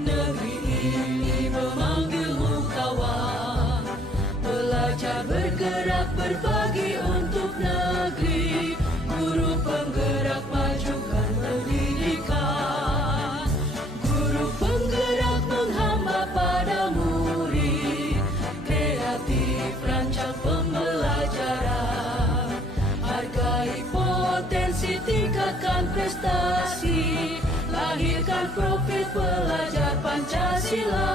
Negeri ini memanggilmu kawan, belajar bergerak berbagi untuk negeri. Guru penggerak majukan pendidikan, guru penggerak menghamba pada murid, kreatif rancang pembelajaran, hargai potensi, tingkatkan prestasi, lahirkan profil pelajar Pancasila.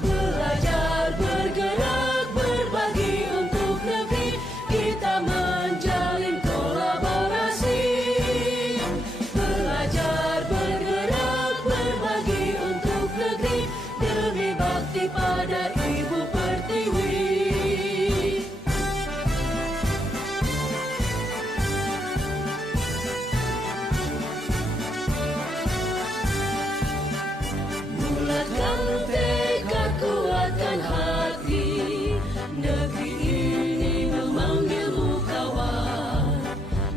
Belajar bergerak berbagi untuk negeri, kita menjalin kolaborasi. Belajar bergerak berbagi untuk negeri, demi bakti pada Ibu Pertiwi. Bulatkan tekad, kuatkan hati, negeri ini memanggilmu kawan.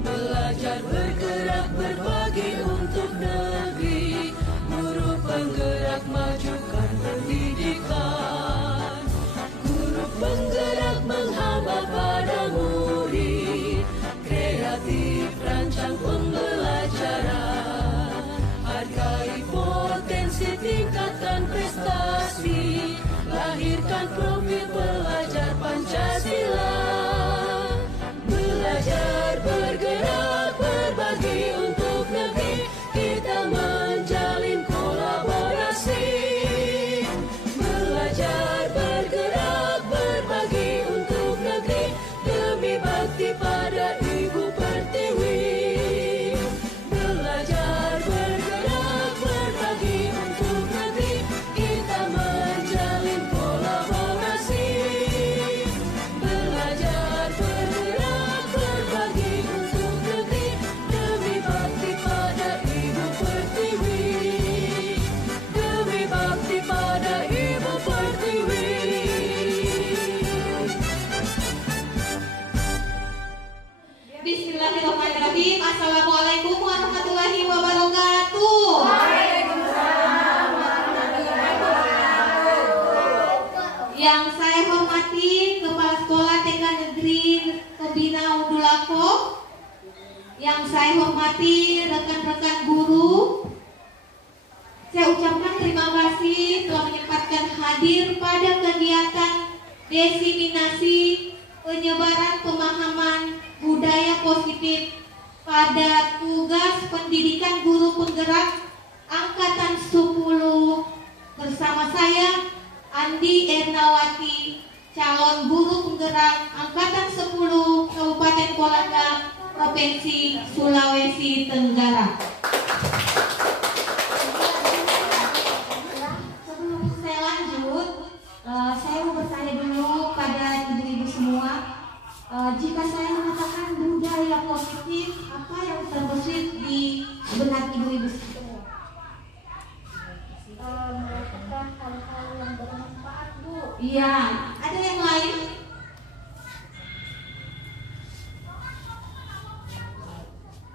Belajar bergerak berbagi untuk negeri, guru penggerak majukan pendidikan, guru penggerak menghamba pada murid, kreatif rancang pembelajaran, hargai potensi, tingkatkan prestasi, lahirkan profil pelajar Pancasila. Belajar bergerak berbagi untuk negeri, kita menjalin kolaborasi. Belajar bergerak berbagi untuk negeri, demi bakti pada Ibu Pertiwi. Belajar bergerak berbagi untuk negeri, kita menjalin kolaborasi. Belajar bergerak berbagi untuk negeri, demi bakti pada Ibu Pertiwi. Demi bakti pada Ibu Pertiwi. Bismillahirrahmanirrahim. Assalamualaikum warahmatullahi wabarakatuh. Yang saya hormati Kepala Sekolah TK Negeri Kebina Udulako, yang saya hormati rekan-rekan guru, saya ucapkan terima kasih telah menyempatkan hadir pada kegiatan desiminasi penyebaran pemahaman budaya positif pada tugas pendidikan guru penggerak angkatan 10 bersama saya Andi Ernawati, calon guru penggerak angkatan 10 Kabupaten Kolaka, Provinsi Sulawesi Tenggara. Sebelum saya lanjut, saya mau bertanya dulu pada ibu-ibu semua, jika saya mengatakan budaya positif, apa yang terbesit di benak ibu-ibu semua? Melakukan hal-hal yang bermanfaat, Bu. Iya, ada yang lain?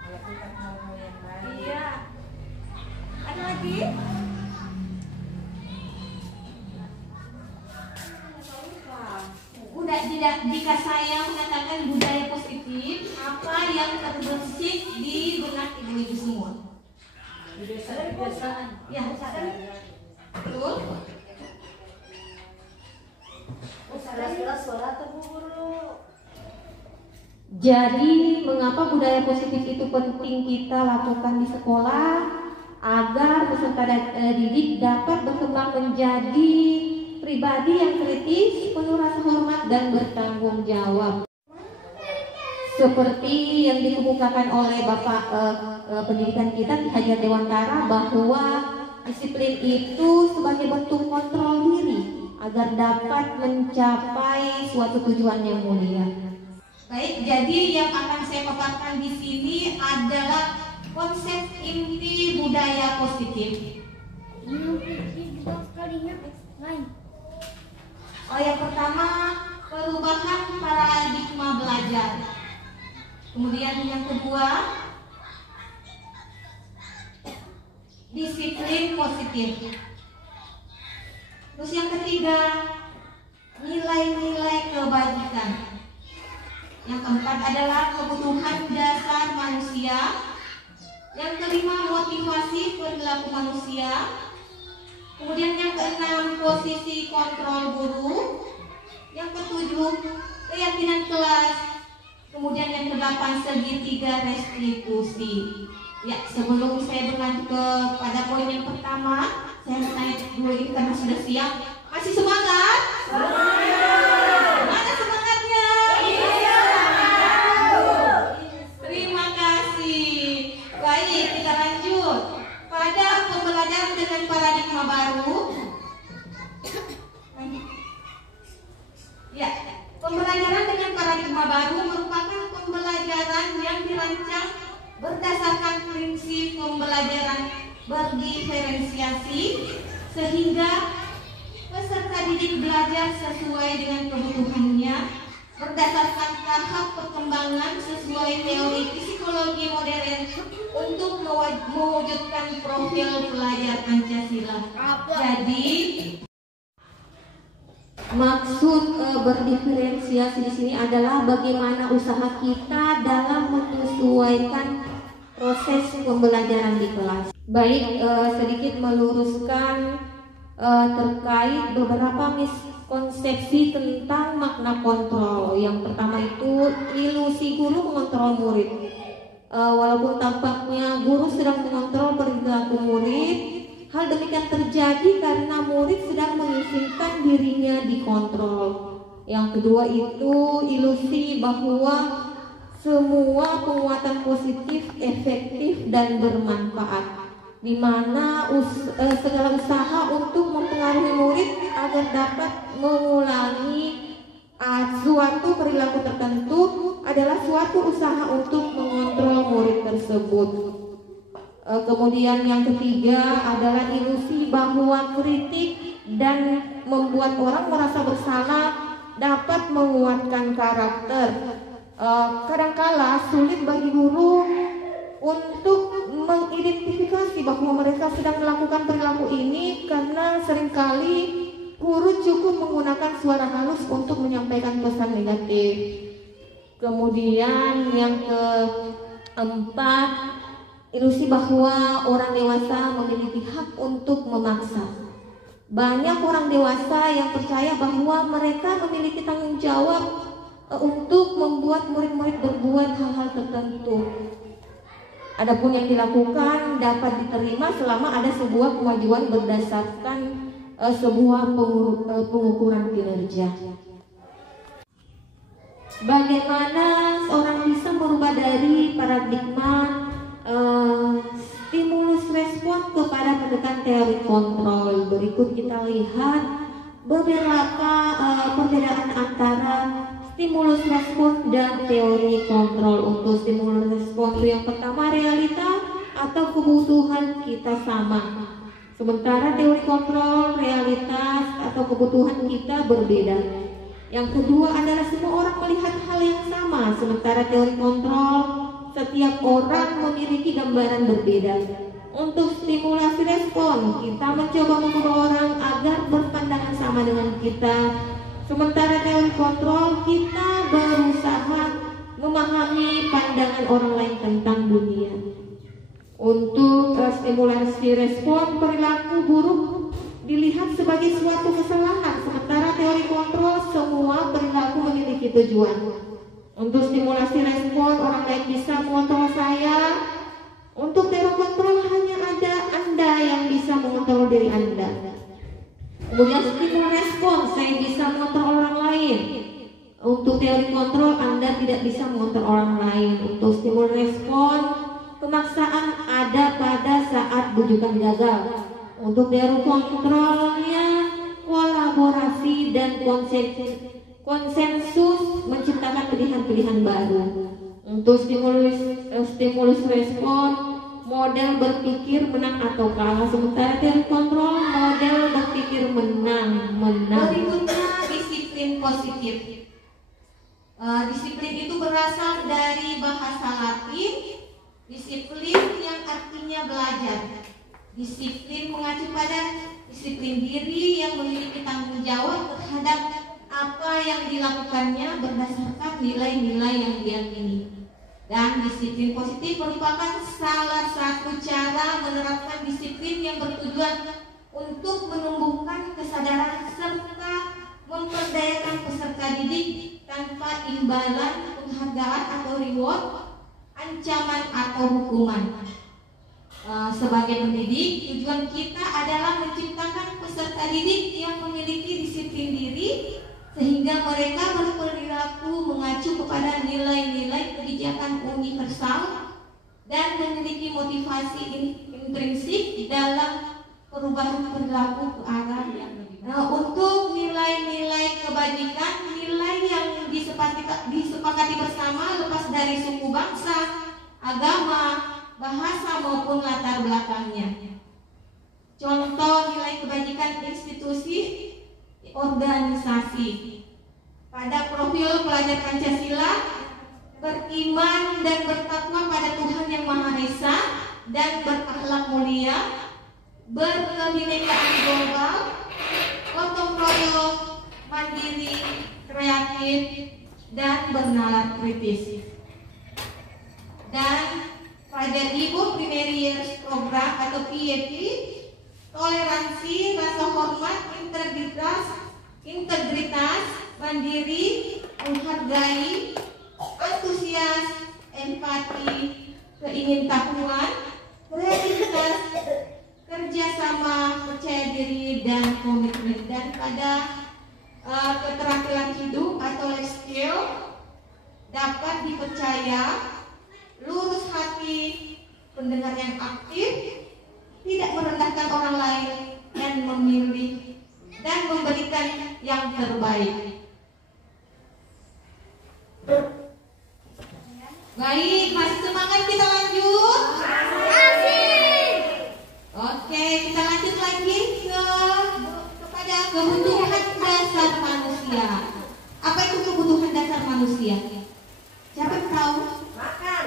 Melakukan hal-hal yang baik. Iya. Ada lagi? Udah, tidak, jika saya mengatakan budaya positif, apa yang terbesit di benak ibu-ibu semua? Kebiasaan. Ya, betul. Suara atau guru. Jadi, mengapa budaya positif itu penting kita lakukan di sekolah agar peserta didik dapat berkembang menjadi pribadi yang kritis, penuh rasa hormat dan bertanggung jawab. Seperti yang dikemukakan oleh Bapak pendidikan kita Ki Hajar Dewantara, bahwa disiplin itu sebagai bentuk kontrol diri agar dapat mencapai suatu tujuan yang mulia. Baik, jadi yang akan saya paparkan di sini adalah konsep inti budaya positif. Yang pertama, perubahan paradigma belajar. Kemudian yang kedua, disiplin positif. Terus yang ketiga, nilai-nilai kebajikan. Yang keempat adalah kebutuhan dasar manusia. Yang kelima, motivasi perilaku manusia. Kemudian yang keenam, posisi kontrol guru. Yang ketujuh, keyakinan kelas. Kemudian yang kedelapan, segitiga restitusi. Ya, sebelum saya berlanjut kepada poin yang pertama, saya mau tanya dulu ini karena sudah siap. Masih semangat? Mana semangatnya? Terima kasih. Baik, kita lanjut. Pada pembelajaran dengan paradigma baru. Ya, pembelajaran dengan paradigma baru merupakan pembelajaran yang dirancang berdasarkan prinsip pembelajaran berdiferensiasi sehingga peserta didik belajar sesuai dengan kebutuhannya berdasarkan tahap perkembangan sesuai teori psikologi modern untuk mewujudkan profil pelajar Pancasila. Jadi maksud berdiferensiasi di sini adalah bagaimana usaha kita dalam menyesuaikan proses pembelajaran di kelas. Baik, sedikit meluruskan terkait beberapa miskonsepsi tentang makna kontrol. Yang pertama itu ilusi guru mengontrol murid. Walaupun tampaknya guru sedang mengontrol perilaku murid, hal demikian terjadi karena murid sedang mengizinkan dirinya dikontrol. Yang kedua itu ilusi bahwa semua penguatan positif, efektif, dan bermanfaat, di mana segala usaha untuk mempengaruhi murid agar dapat mengulangi suatu perilaku tertentu adalah suatu usaha untuk mengontrol murid tersebut. Kemudian yang ketiga adalah ilusi bahwa kritik dan membuat orang merasa bersalah dapat menguatkan karakter. Kadangkala sulit bagi guru untuk mengidentifikasi bahwa mereka sedang melakukan perilaku ini karena seringkali guru cukup menggunakan suara halus untuk menyampaikan pesan negatif. Kemudian yang keempat, ilusi bahwa orang dewasa memiliki hak untuk memaksa. Banyak orang dewasa yang percaya bahwa mereka memiliki tanggung jawab untuk membuat murid-murid berbuat hal-hal tertentu. Adapun yang dilakukan dapat diterima selama ada sebuah kemajuan berdasarkan sebuah pengukuran kinerja. Bagaimana seorang bisa merubah dari paradigma stimulus respon kepada pendekatan teori kontrol? Berikut kita lihat beberapa perbedaan antara stimulus respon dan teori kontrol. Untuk stimulus respon itu yang pertama, realita atau kebutuhan kita sama. Sementara teori kontrol, realitas atau kebutuhan kita berbeda. Yang kedua adalah semua orang melihat hal yang sama. Sementara teori kontrol, setiap orang memiliki gambaran berbeda. Untuk stimulasi respon, kita mencoba mengubah orang agar berpandangan sama dengan kita. Sementara teori kontrol, kita berusaha memahami pandangan orang lain tentang dunia. Untuk stimulasi respon, perilaku buruk dilihat sebagai suatu kesalahan. Sementara teori kontrol, semua perilaku memiliki tujuan. Untuk stimulasi respon, orang lain bisa mengontrol saya. Untuk teori kontrol, hanya ada Anda yang bisa mengontrol diri Anda. Kemudian stimulus respon, saya bisa mengontrol orang lain. Untuk teori kontrol, Anda tidak bisa mengontrol orang lain. Untuk stimulus respon, pemaksaan ada pada saat bujukan gagal. Untuk teori kontrolnya, kolaborasi dan konsensus menciptakan pilihan-pilihan baru. Untuk stimulus respon, model berpikir menang atau kalah. Sementara teori kontrol, model berpikir menang. Berikutnya disiplin positif. Disiplin itu berasal dari bahasa Latin disiplin yang artinya belajar. Disiplin mengacu pada disiplin diri yang memiliki tanggung jawab terhadap apa yang dilakukannya berdasarkan nilai-nilai yang diyakini. Dan disiplin positif merupakan salah satu cara menerapkan disiplin yang bertujuan untuk menumbuhkan kesadaran serta memperdayakan peserta didik tanpa imbalan, penghargaan atau reward, ancaman atau hukuman. Sebagai pendidik, tujuan kita adalah menciptakan peserta didik yang memiliki disiplin diri sehingga mereka berperilaku mengacu kepada nilai-nilai kebijakan universal dan memiliki motivasi intrinsik dalam perubahan perilaku ke arah yang lebih baik. Untuk nilai-nilai kebajikan, nilai yang disepakati bersama lepas dari suku bangsa, agama, bahasa maupun latar belakangnya. Contoh nilai kebajikan institusi organisasi. Pada profil pelajar Pancasila, beriman dan bertakwa pada Tuhan Yang Maha Esa dan berakhlak mulia, berkebinekaan global, gotong royong, mandiri, kreatif, dan bernalar kritis. Dan pada Ibu Primary Years Program atau PYP, toleransi, rasa hormat, integritas, mandiri, menghargai, antusias, empati, keingintahuan, kreativitas, kerjasama, percaya diri, dan komitmen. Dan pada keterampilan hidup atau life skill, dapat dipercaya, lurus hati, pendengar yang aktif, tidak merendahkan orang lain, dan memilih dan memberikan yang terbaik. Baik, masih semangat, kita lanjut. Oke, kita lanjut lagi kepada kebutuhan dasar manusia. Apa itu kebutuhan dasar manusia? Siapa yang tahu? Makan,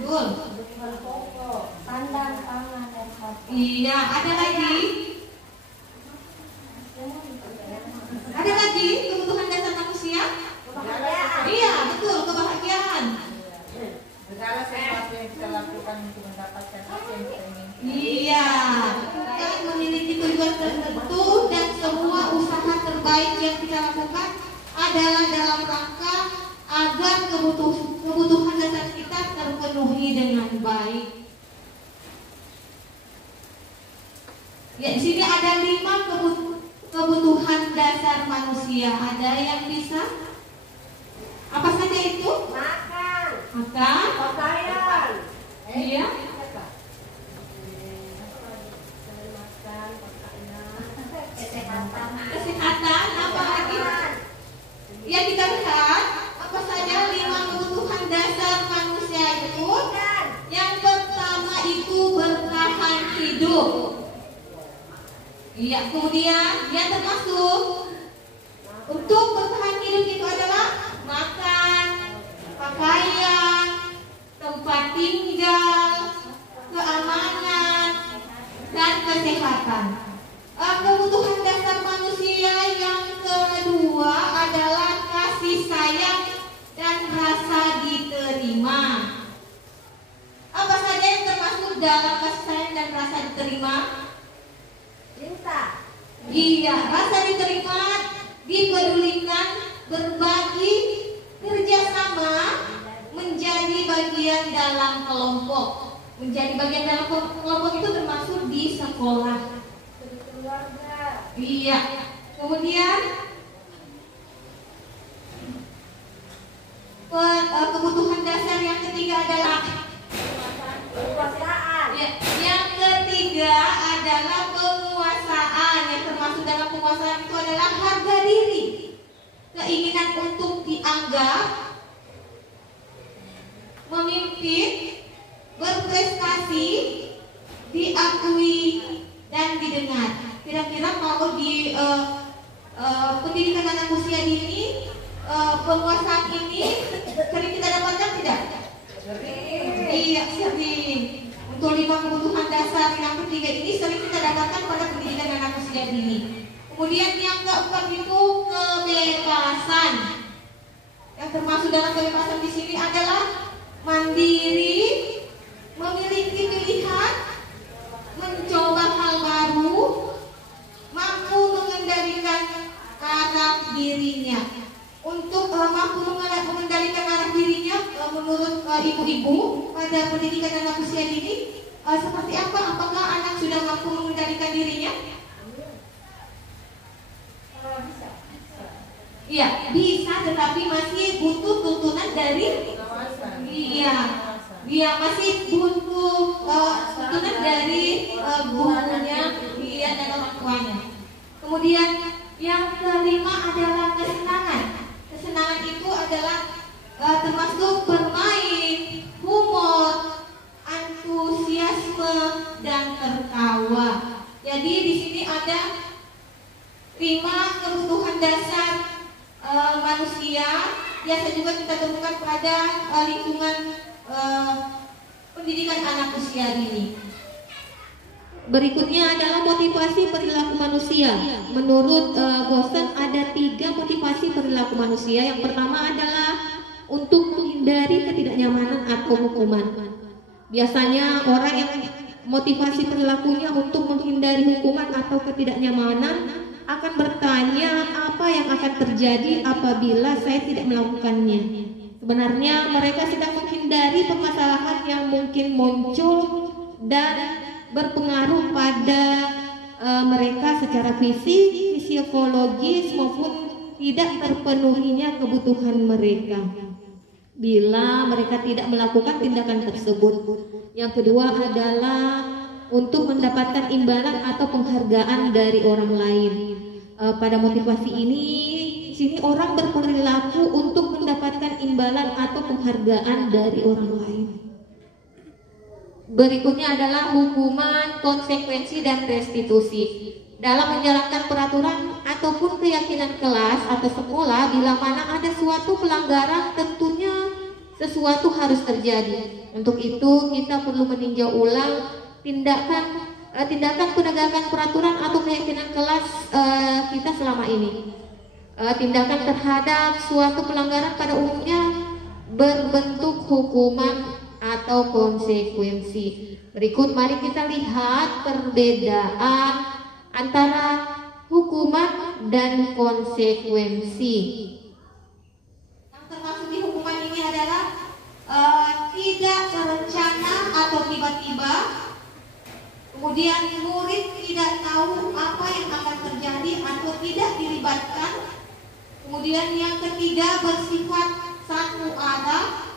Betul. kebutuhan pokok, sandang, pangan, dan hati. Iya, ada lagi? Ada lagi kebutuhan dasar manusia? Kebahagiaan. Iya, betul, kebahagiaan. Segala sesuatu yang kita lakukan untuk mendapatkan apa yang kita inginkan. Iya, kita memiliki tujuan tertentu dan semua usaha terbaik yang kita lakukan adalah dalam rangka agar kebutuhan dasar kita terpenuhi dengan baik. Ya, di sini ada 5 kebutuhan dasar manusia. Ada yang bisa? Apa saja itu? Makan, Makan. pakaian. Iya. Makan, pakaian. Kesehatan. Kesehatan. Apa lagi? Ya, kita lihat apa saja 5 kebutuhan dasar manusia itu. Yang pertama itu bertahan hidup. Iya, kemudian yang termasuk untuk bertahan hidup itu adalah makan, pakaian, tempat tinggal, keamanan, dan kesehatan. Kebutuhan dasar manusia yang kedua adalah kasih sayang dan rasa diterima. Apa saja yang termasuk dalam kasih sayang dan rasa diterima? Cinta. Iya, rasa diterima, dipedulikan, berbagi, kerjasama, menjadi bagian dalam kelompok. Menjadi bagian dalam kelompok itu termasuk di sekolah. Keluarga. Iya. Kemudian kebutuhan dasar yang ketiga adalah Kekuasaan. yang ketiga adalah penguasaan. Yang termasuk dalam penguasaan itu adalah harga diri, keinginan untuk dianggap, memimpin, berprestasi, diakui, dan didengar. Kira-kira kalau di pendidikan anak usia dini, penguasaan ini sering kita dapatkan tidak? Iya, sering. Untuk 5 kebutuhan dasar yang ketiga ini sering kita dapatkan pada pendidikan anak usia dini. Kemudian yang keempat itu kebebasan. Yang termasuk dalam kebebasan di sini adalah mandiri, memiliki pilihan, mencoba hal baru, mampu mengendalikan arah dirinya. Untuk mampu mengendalikan arah dirinya, menurut ibu-ibu pada pendidikan anak usia dini seperti apa? Apakah anak sudah mampu mengendalikan dirinya? Iya, bisa, tetapi masih butuh tuntunan dari Iya, masih butuh tuntunan dari gurunya dan orang tuanya. Kemudian yang kelima adalah kesenangan. Kesenangan itu adalah termasuk bermain, humor, antusiasme, dan tertawa. Jadi di sini ada 5 kebutuhan dasar manusia. Biasa juga kita temukan pada lingkungan pendidikan anak usia dini. Berikutnya adalah motivasi perilaku manusia. Menurut Boston ada 3 motivasi perilaku manusia. Yang pertama adalah untuk menghindari ketidaknyamanan atau hukuman. Biasanya orang yang motivasi perilakunya untuk menghindari hukuman atau ketidaknyamanan akan bertanya apa yang akan terjadi apabila saya tidak melakukannya. Sebenarnya mereka sedang menghindari permasalahan yang mungkin muncul dan berpengaruh pada mereka secara fisik, psikologis maupun tidak terpenuhinya kebutuhan mereka bila mereka tidak melakukan tindakan tersebut. Yang kedua adalah untuk mendapatkan imbalan atau penghargaan dari orang lain. Pada motivasi ini, di sini orang berperilaku untuk mendapatkan imbalan atau penghargaan dari orang lain. Berikutnya adalah hukuman, konsekuensi, dan restitusi. Dalam menjalankan peraturan ataupun keyakinan kelas atau sekolah, bila mana ada suatu pelanggaran, tentunya sesuatu harus terjadi. Untuk itu kita perlu meninjau ulang tindakan penegakan peraturan atau keyakinan kelas kita selama ini. Tindakan terhadap suatu pelanggaran pada umumnya berbentuk hukuman atau konsekuensi. Berikut mari kita lihat perbedaan antara hukuman dan konsekuensi. Yang termasuk di hukuman ini adalah tidak terencana atau tiba-tiba. Kemudian murid tidak tahu apa yang akan terjadi atau tidak dilibatkan. Kemudian yang ketiga bersifat satu arah.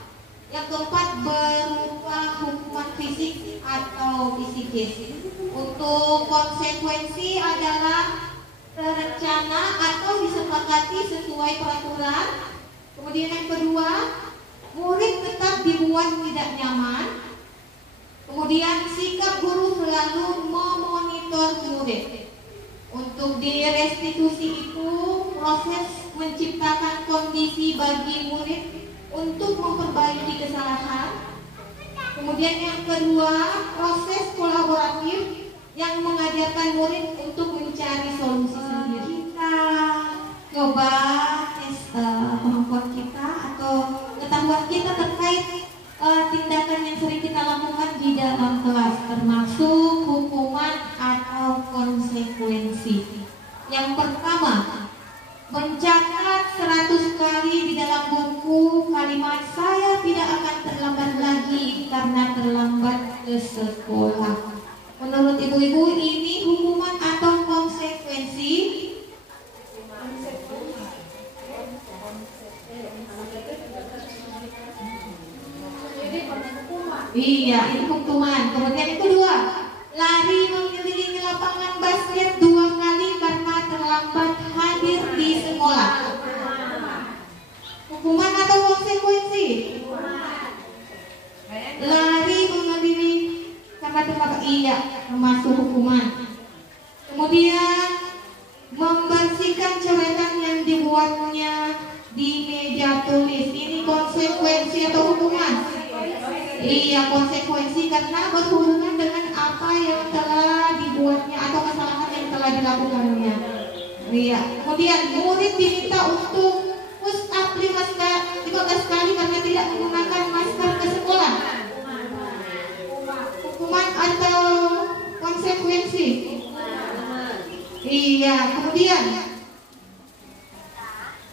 Yang keempat berupa hukuman fisik atau psikis. Untuk konsekuensi adalah terencana atau disepakati sesuai peraturan. Kemudian yang kedua, murid tetap dibuat tidak nyaman. Kemudian sikap guru selalu memonitor murid. Untuk di restitusi itu proses menciptakan kondisi bagi murid untuk memperbaiki kesalahan. Kemudian yang kedua, proses kolaboratif yang mengajarkan murid untuk mencari solusi sendiri. Kita coba tes kemampuan kita atau pengetahuan kita terkait tindakan yang sering kita lakukan di dalam kelas, termasuk hukuman atau konsekuensi. Yang pertama, mencatat 100 kali di dalam buku kalimat "saya tidak akan terlambat lagi karena terlambat ke sekolah". Menurut ibu-ibu ini hukuman atau konsekuensi? Iya, ini hukuman. Kemudian yang kedua, lari mengelilingi lapangan basket 2 kali karena terlambat hadir di sekolah. Hukuman atau konsekuensi? Lari mengelilingi karena terlambat, iya, termasuk hukuman. Kemudian membersihkan coretan yang dibuatnya di meja tulis. Ini konsekuensi atau hukuman? Iya, konsekuensi karena berhubungan dengan apa yang telah dibuatnya atau kesalahan yang telah dilakukannya. Iya. Kemudian murid diminta untuk push up 15 kali karena tidak menggunakan masker ke sekolah. Hukuman atau konsekuensi? Iya. Kemudian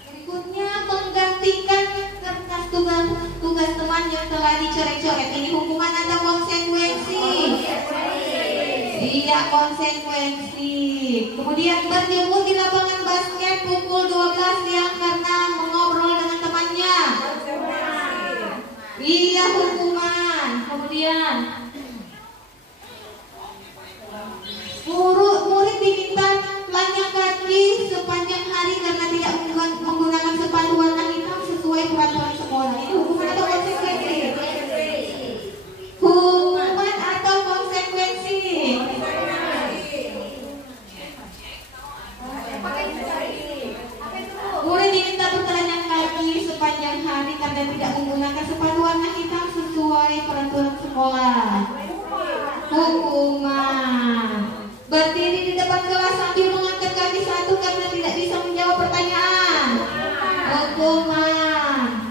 berikutnya menggantikan kertas tugas teman yang telah dicoret-coret. Ini hukuman atau konsekuensi? Iya, konsekuensi. Kemudian berjemur di lapangan basket pukul 12 siang karena mengobrol dengan temannya. Iya, hukuman. Kemudian murid diminta telanjang kaki sepanjang hari karena tidak menggunakan sepatu warna hitam sesuai peraturan sekolah. Ini hukuman atau konsekuensi? Hukuman atau konsekuensi? Murid diminta bertelanjang kaki sepanjang hari karena tidak menggunakan sepatu warna hitam sesuai peraturan sekolah. Hukuman. Berdiri di depan kelas sambil mengangkat kaki satu karena tidak bisa menjawab pertanyaan. Hukuman.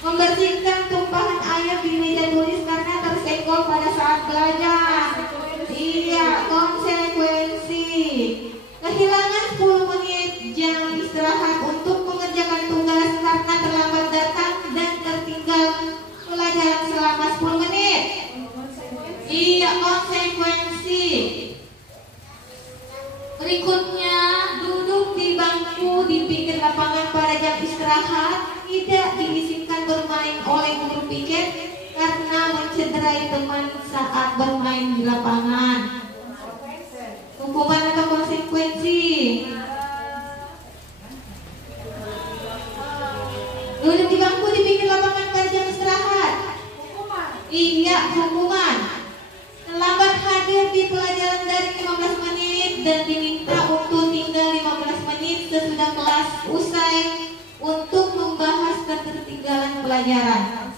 Membersihkan tumpahan air di meja tulis karena tersenggol pada saat belajar. Iya, konsekuensi. Kehilangan 10 menit jam istirahat untuk mengerjakan tugas karena terlambat datang dan tertinggal pelajaran selama 10 menit. Iya, konsekuensi. Berikutnya, duduk di bangku di pinggir lapangan pada jam istirahat, tidak diizinkan bermain oleh guru piket karena mencederai teman saat bermain di lapangan. Hukuman atau konsekuensi? Duduk di bangku di pinggir lapangan pada jam istirahat. Iya, hukuman. Terlambat hadir di pelajaran dari 15 menit dan diminta untuk tinggal 15 menit sesudah kelas usai untuk membahas ketertinggalan pelajaran.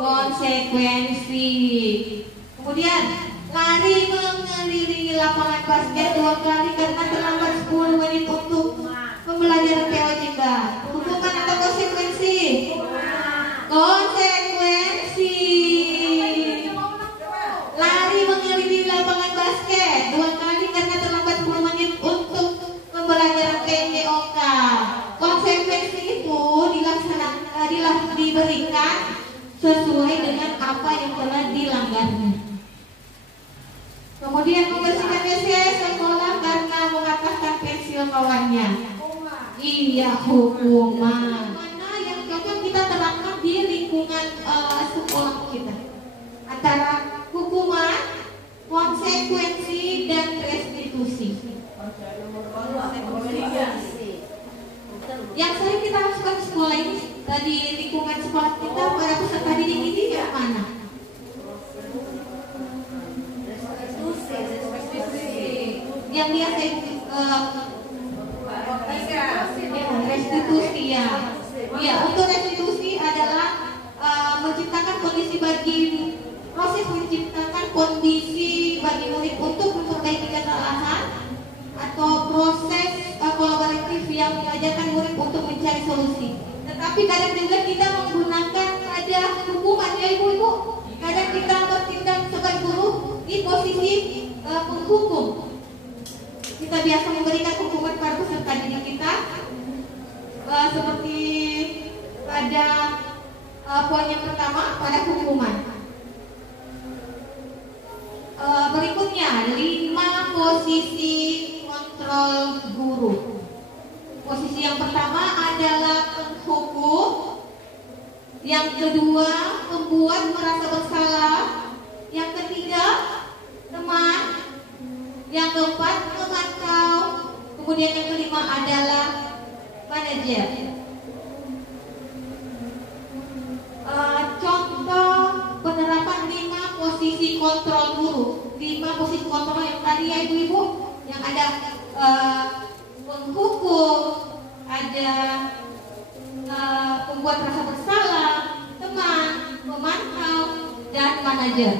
Konsekuensi. Kemudian lari mengelilingi lapangan basket 2 kali karena terlambat 10 menit untuk pembelajaran POJK. Hukuman atau konsekuensi? Konsekuensi. Lari mengelilingi lapangan basket 2 kali karena terlambat 10 menit untuk pembelajaran PJOK. Konsekuensi itu diberikan sesuai dengan apa yang telah dilanggarnya. Kemudian membersihkan WC sekolah karena mematahkan pensil kawannya. Iya, hukuman. Mana yang cocok kita terapkan di lingkungan sekolah kita? Antara hukuman, konsekuensi, dan restitusi. Yang sering kita lakukan di sekolah ini, di lingkungan sekolah kita, para peserta didik ini yang mana? Yang biasa restitusi ya. Ya, untuk restitusi adalah menciptakan kondisi proses menciptakan kondisi bagi murid untuk memperbaiki kesalahan atau proses kolaboratif yang mengajarkan murid untuk mencari solusi. Tetapi kadang juga kita menggunakan ada hukuman ya ibu-ibu. Kadang kita bertindak sebagai guru di posisi penghukum. Kita biasa memberikan hukuman pada peserta didik kita seperti pada poin yang pertama pada hukuman. Berikutnya 5 posisi kontrol guru. Posisi yang pertama adalah penghukum, yang kedua membuat merasa bersalah, yang ketiga teman, yang keempat memantau, kemudian yang kelima adalah manajer. Contoh penerapan 5 posisi kontrol guru. 5 posisi kontrol yang tadi ya ibu-ibu, yang ada penghukum, ada pembuat rasa bersalah, teman, memantau, dan manajer.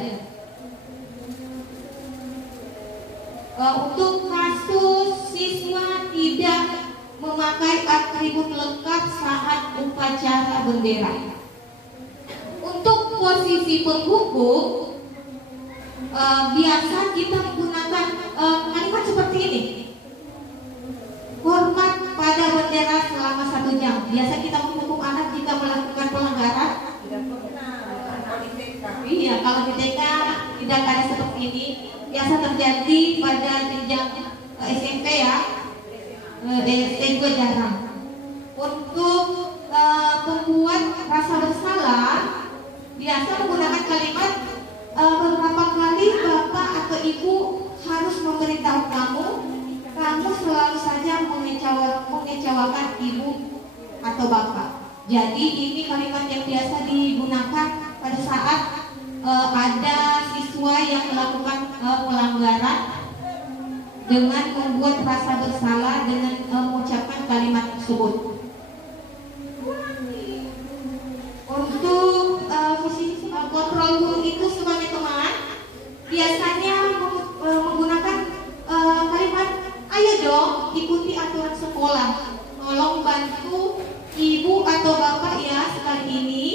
Untuk kasus siswa tidak memakai atribut lengkap saat upacara bendera. Untuk posisi penghukum, biasa kita menggunakan kalimat seperti ini. Hormat pada bendera selama 1 jam. Biasa kita menghukum anak jika melakukan pelanggaran. Tidak pernah kalau di TK. Iya, kalau di TK tidak ada seperti ini. Biasa terjadi pada jenjang SMP ya. SD juga jarang. Untuk pembuat rasa bersalah, biasa menggunakan kalimat beberapa kali bapak atau ibu harus memberitahu kamu selalu saja mengecewakan ibu atau bapak. Jadi ini kalimat yang biasa digunakan pada saat ada siswa yang melakukan pelanggaran dengan membuat rasa bersalah dengan mengucapkan kalimat tersebut. Untuk posisi kontrol guru itu sebagai teman biasanya menggunakan kalimat ayo dong ikuti aturan sekolah, tolong bantu ibu atau bapak ya sekali ini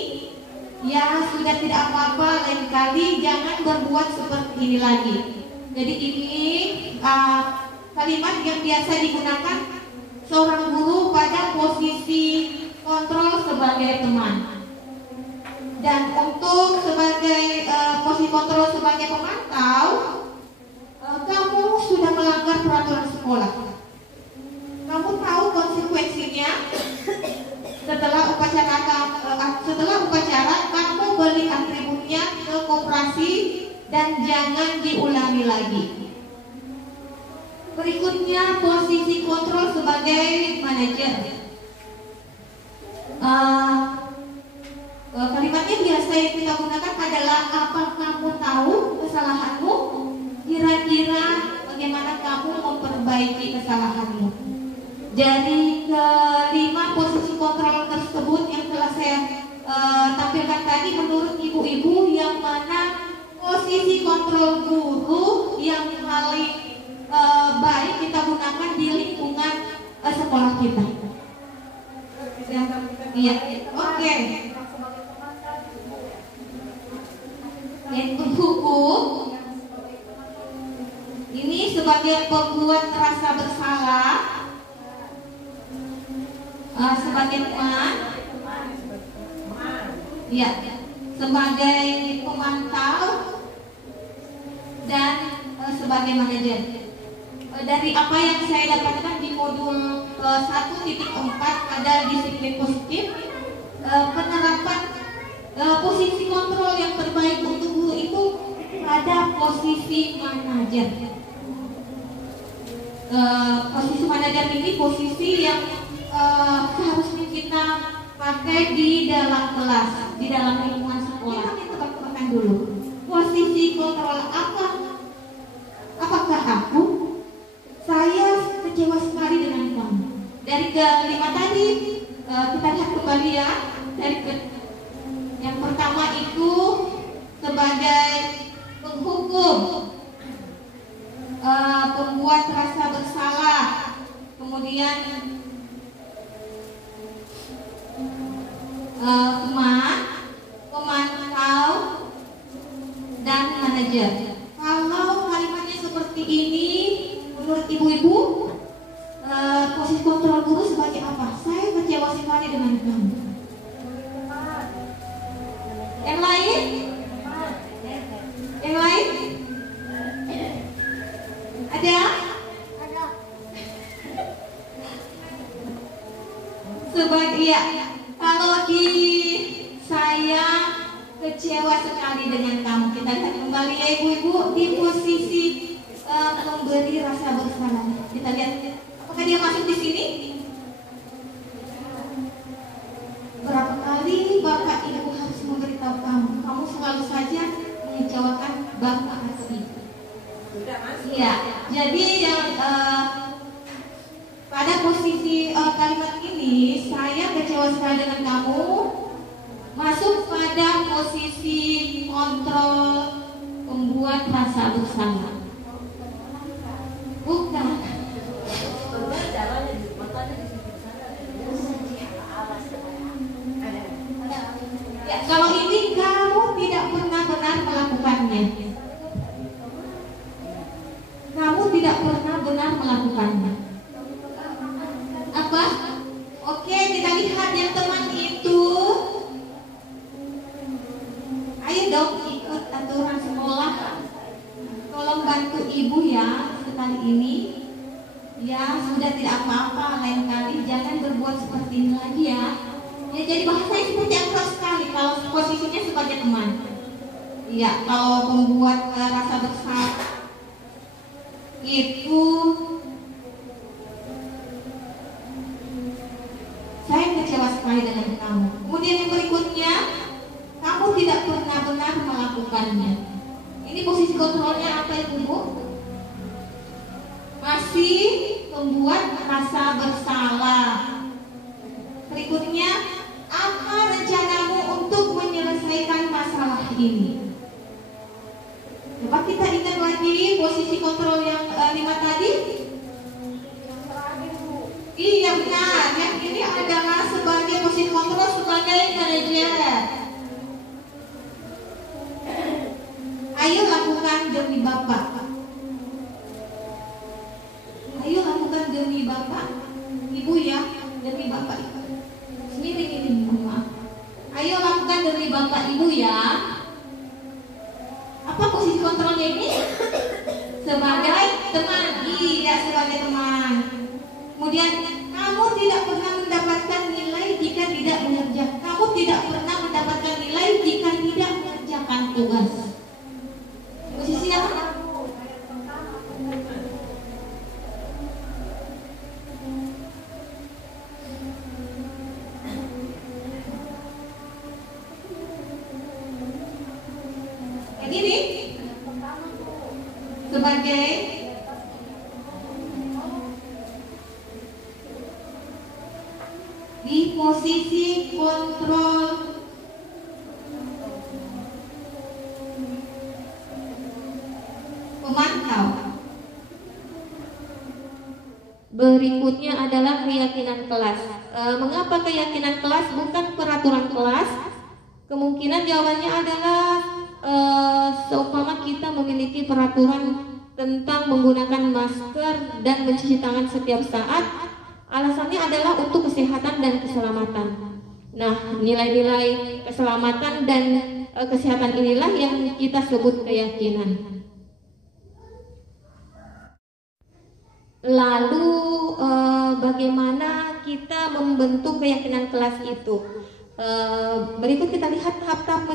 ya, sudah tidak apa-apa, lain kali jangan berbuat seperti ini lagi. Jadi ini kalimat yang biasa digunakan seorang guru pada posisi kontrol sebagai teman. Dan untuk sebagai posisi kontrol sebagai pemantau, kamu sudah melanggar peraturan sekolah. Kamu tahu konsekuensinya. Setelah upacara kamu beli atributnya ke koperasi dan jangan diulangi lagi. Berikutnya posisi kontrol sebagai manajer. Kalimatnya biasa yang kita gunakan adalah apa kamu tahu kesalahanmu? Kira-kira bagaimana kamu memperbaiki kesalahanmu? Dari kelima posisi kontrol tersebut yang telah saya tampilkan tadi, menurut ibu-ibu yang mana posisi kontrol guru yang paling baik kita gunakan di lingkungan sekolah kita? Iya, oke. Yang hukum ini sebagai pembuat rasa bersalah, sebagai teman, ya, sebagai pemantau dan sebagai manajer. Dari apa yang saya dapatkan di modul 1.4 pada disiplin positif, penerapan posisi kontrol yang terbaik untuk guru itu pada posisi manajer. Posisi manajer ini posisi yang seharusnya kita pakai di dalam kelas, di dalam lingkungan sekolah. Kita tebak-tebakan dulu. Posisi kontrol apakah aku? Saya kecewa sekali dengan kamu. Dari kelima tadi kita lihat kembali ya. Yang pertama itu sebagai penghukum, pembuat rasa bersalah, kemudian teman, pemantau, dan manajer. Kalau kalimatnya seperti ini, menurut ibu-ibu, posisi kontrol guru sebagai apa? Saya kecewa sekali dengan kamu. Yang lain? Yang lain? Ada? Sebagai ya, kalau di saya kecewa sekali dengan kamu. Kita lihat kembali ya ibu-ibu di posisi memberi rasa bersalah. Kita lihat apakah dia masuk di sini? Berapa kali bapak ibu harus memberitahu kamu selalu saja mengecewakan bapak atau ibu. Iya, jadi yang pada posisi kalimat ini saya kecewa sekali dengan kamu masuk pada pada posisi kontrol membuat rasa bersalah. Bukan. Ya, kalau ini kamu tidak pernah benar melakukannya. Kamu tidak pernah benar melakukannya. Apa? Oke, kita lihat yang teman itu. Ayo dong ikut aturan sekolah. Tolong bantu ibu ya sekali ini. Ya sudah tidak apa-apa, lain kali jangan berbuat seperti ini lagi ya. Ya jadi bahasanya seperti yang keras sekali kalau posisinya sebagai teman. Iya, kalau membuat rasa bersalah itu saya kecewa sekali dengan kamu. Kemudian yang berikutnya, kamu tidak pernah benar melakukannya. Ini posisi kontrolnya apa itu Bu? Masih membuat rasa bersalah. Berikutnya, apa rencanamu untuk menyelesaikan masalah ini? Coba kita ingat lagi posisi kontrol yang 5 tadi. Iya benar, yang ini adalah sebagai posisi kontrol sebagai manajer. Ayo lakukan demi Bapak. Ayo lakukan demi Bapak. Ibu ya, demi Bapak. Ini, maaf. Ayo lakukan demi Bapak Ibu ya. Apa posisi kontrolnya ini? Sebagai teman. Iya, sebagai teman. Kemudian kamu tidak pernah mendapatkan nilai jika tidak mengerjakan. Kamu tidak pernah mendapatkan nilai jika tidak mengerjakan tugas. Posisi apa? Yang ini sebagai di posisi kontrol pemantau. Berikutnya adalah keyakinan kelas. Mengapa keyakinan kelas bukan peraturan kelas? Kemungkinan jawabannya adalah seumpama kita memiliki peraturan tentang menggunakan masker dan mencuci tangan setiap saat. Alasannya adalah untuk kesehatan dan keselamatan. Nah, nilai-nilai keselamatan dan kesehatan inilah yang kita sebut keyakinan. Lalu bagaimana kita membentuk keyakinan kelas itu? Berikut kita lihat tahap-tahap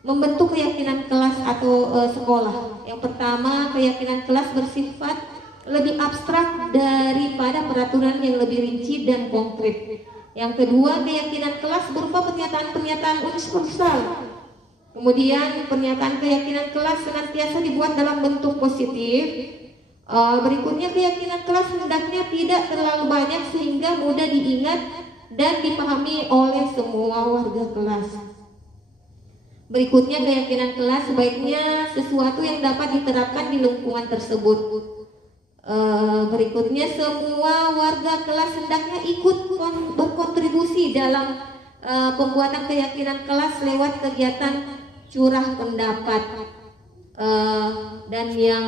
membentuk keyakinan kelas atau sekolah. Yang pertama, keyakinan kelas bersifat lebih abstrak daripada peraturan yang lebih rinci dan konkret. Yang kedua, keyakinan kelas berupa pernyataan-pernyataan universal. Kemudian pernyataan keyakinan kelas senantiasa dibuat dalam bentuk positif. Berikutnya, keyakinan kelas hendaknya tidak terlalu banyak sehingga mudah diingat dan dipahami oleh semua warga kelas. Berikutnya, keyakinan kelas sebaiknya sesuatu yang dapat diterapkan di lingkungan tersebut. Berikutnya, semua warga kelas hendaknya ikut berkontribusi dalam pembuatan keyakinan kelas lewat kegiatan curah pendapat. Dan yang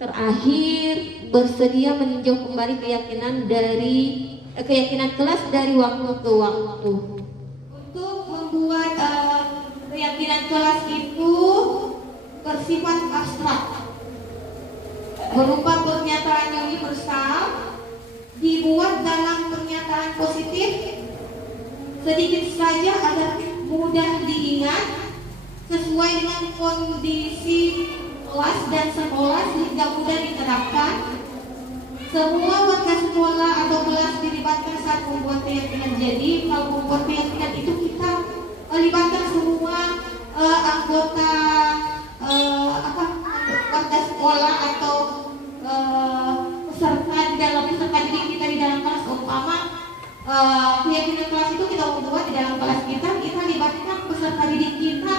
terakhir, bersedia meninjau kembali keyakinan kelas dari waktu ke waktu. Untuk membuat keyakinan kelas itu bersifat abstrak, berupa pernyataan yang universal, dibuat dalam pernyataan positif, sedikit saja agar mudah diingat, sesuai dengan kondisi kelas dan sekolah sehingga mudah diterapkan. Semua warga sekolah atau kelas dilibatkan saat membuat keyakinan. Jadi kalau membuat keyakinan itu kita libatkan semua anggota warga sekolah atau peserta didik kita di dalam kelas. Umpama keyakinan kelas itu kita membuat di dalam kelas kita libatkan peserta didik kita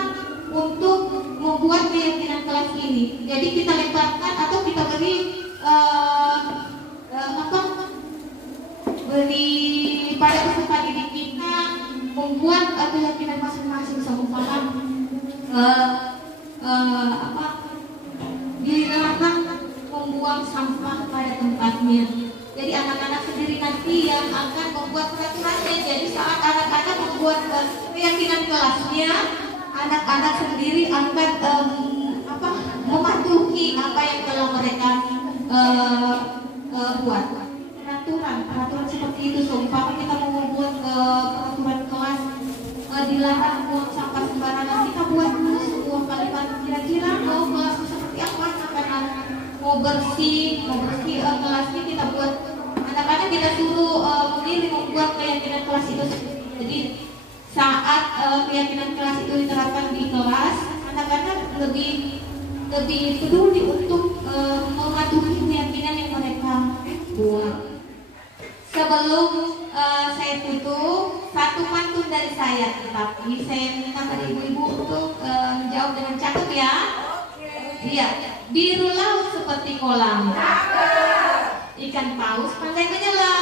untuk membuat keyakinan kelas ini. Jadi kita libatkan atau kita beri pada peserta didik kita membuat keyakinan masing-masing. Seumpama dilarang membuang sampah pada tempatnya. Jadi anak-anak sendiri nanti yang akan membuat peraturannya. Jadi saat anak-anak membuat keyakinan kelasnya, anak-anak sendiri akan mematuhi apa yang telah mereka buat. Peraturan seperti itu. Seumpama kita mau membuat peraturan kelas dilarang buang sampah sembarangan, kita buat sebuah kalimat kira-kira mau kelas seperti apa, karena mau bersih kelasnya kita buat. Anak-anak kita suruh memilih membuat keyakinan kelas itu. Jadi saat keyakinan kelas itu diterapkan di kelas, anak-anak lebih peduli untuk mematuhi keyakinan yang mereka buat. Sebelum saya tutup, satu pantun dari saya, tetapi saya minta pada ibu-ibu untuk menjawab dengan cakep ya. Iya, biru laut seperti kolam, ikan paus pandai menyelam.